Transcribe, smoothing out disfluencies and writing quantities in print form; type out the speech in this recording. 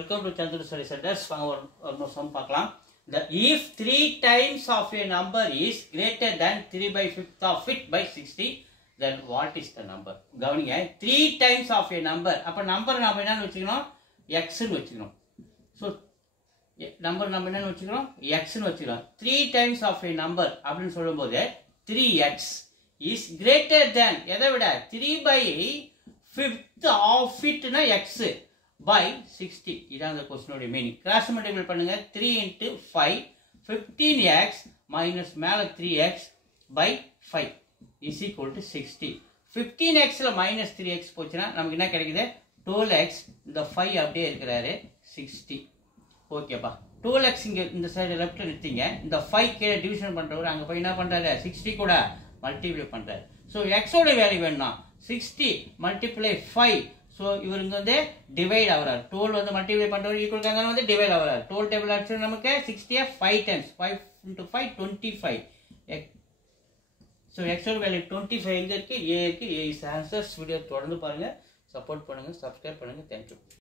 Welcome to Chandru Study Centers. One sum பார்க்கலாம். If 3 times of a number is greater than 3/5 of it by 60, then what is the number? கவனிங்க 3 times of a number. அப்ப number நாம என்னன்னு வச்சுக்கணும்? x ன்னு வச்சுக்கணும். So number நாம என்னன்னு வச்சுக்கணும்? x ன்னு வச்சுக்கணும். 3 times of a number அப்படினு சொல்லும்போது 3x is greater than எதை விட 3/5 of it னா x by 60. இதான் the question ஓட மீனிங். கிராஸ் மல்டிபிள் பண்ணுங்க. 3 into 5 15x minus மேல 3x by 5 is equal to 60. 15x ல minus 3x போச்சுனா நமக்கு என்ன கிடைக்குது? 12x. இந்த 5 அப்படியே இருக்கிறாரு 60. ஓகேப்பா. 12x இங்க இந்த சைடு லெஃப்ட்ல நிறுத்திங்க. இந்த 5 கீழே டிவிஷன் பண்றவர் அங்க போய் என்ன பண்றாரு? 60 கூட மல்டிப்ளை பண்றாரு. சோ x ஓட வேல்யூ வேணும்னா 60 multiply 5. So இவருங்க வந்து டிவைட் ஆவறார். 12 வந்து மல்டிப்ளை பண்றவர் ஈக்குவல் காரணம் வந்து டிவைட் ஆவறார். 12 டேபிள் அடிச்சு நமக்கு 60 5 times 5 into 5 25. So x ஓட வேல்யூ 25 எங்க இருக்கு? A இருக்கு. A is answers. வீடியோ தொடர்ந்து பாருங்க, சப்போர்ட் பண்ணுங்க, சப்ஸ்கிரைப் பண்ணுங்க. Thank you.